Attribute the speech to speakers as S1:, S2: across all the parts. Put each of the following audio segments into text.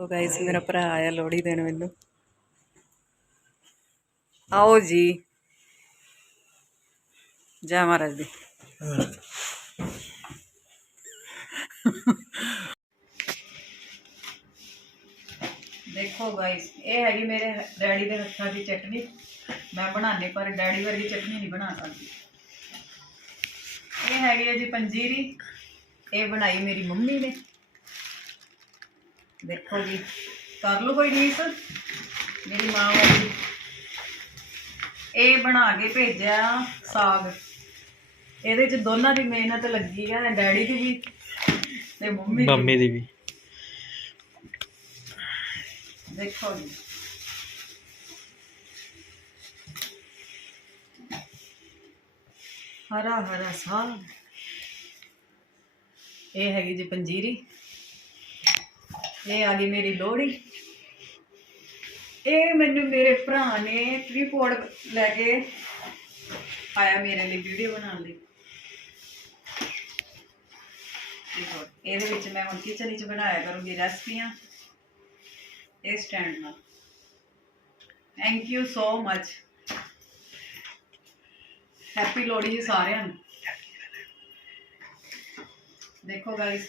S1: ਦੇਖੋ ਗਾਇਸ ਮੇਰਾ ਭਰਾ ਆਇਆ ਲੋੜੀ ਦੇਣ ਮੈਨੂੰ। ਆਓ ਜੀ। ਜੈ ਮਹਾਰਾਜ ਦੀ। ਦੇਖੋ ਗਾਇਸ ਇਹ ਹੈਗੀ ਮੇਰੇ ਡੈਡੀ ਦੇ ਹੱਥਾਂ ਦੀ ਚਟਨੀ। ਮੈਂ ਬਣਾਉਂਦੀ, ਪਰ ਡੈਡੀ ਵਰਗੀ ਚਟਨੀ ਨਹੀਂ ਬਣਾ ਸਕਦੀ। ਇਹ ਹੈਗੀ ਹੈ ਜੀ ਪੰਜੀਰੀ। ਇਹ ਬਣਾਈ ਮੇਰੀ ਮੰਮੀ ਨੇ। ਦੇਖੋ ਜੀ ਕਰ ਲਓ ਕੋਈ ਰੀਸ। ਮੇਰੀ ਮਾਂ ਵਾਲੀ ਇਹ ਬਣਾ ਕੇ ਭੇਜਿਆ ਸਾਗ। ਇਹਦੇ ਚ ਦੋਨਾਂ ਦੀ ਮਿਹਨਤ ਲੱਗੀ ਆ ਡੈਡੀ ਦੀ ਵੀ ਤੇ ਮੰਮੀ ਦੀ
S2: ਮੰਮੀ ਦੀ ਵੀ।
S1: ਦੇਖੋ ਜੀ। ਹਰਾ ਹਰਾ ਸਾਗ। ਇਹ ਹੈਗੀ ਜੀ ਪੰਜੀਰੀ। ਇਹ ਆ ਗਈ ਮੇਰੀ ਲੋਹੜੀ। ਇਹ ਮੈਨੂੰ ਮੇਰੇ ਭਰਾ ਨੇ ਟ੍ਰੀਪੋਡ ਲੈ ਕੇ ਆਇਆ ਮੇਰੇ ਲਈ ਵੀਡੀਓ ਬਣਾਉਣ ਲਈ। ਇਹਦੇ ਵਿੱਚ ਮੈਂ ਹੁਣ ਕਿਚਨ ਵਿੱਚ ਬਣਾਇਆ ਕਰੂੰਗੀ ਰੈਸਪੀਆਂ। ਇਹ ਸਟੈਂਡ ਨਾਲ। Thank you so much happy Lohri ਜੀ ਸਾਰਿਆਂ ਨੂੰ। ਦੇਖੋ ਗਾਇਸ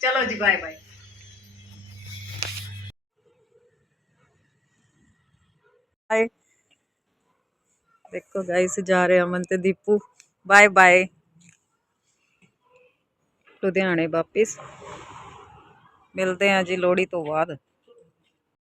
S1: ਚਲੋ ਜੀ ਬਾਏ ਬਾਏ ਬਾਏ ਦੇਖੋ ਗਾਇਸ ਜਾ ਰਹੇ ਅਮਨ ਤੇ ਦੀਪੂ ਬਾਏ ਬਾਏ ਲੁਧਿਆਣੇ ਵਾਪਿਸ ਮਿਲਦੇ ਹਾਂ ਜੀ ਲੋਹੜੀ ਤੋਂ ਬਾਅਦ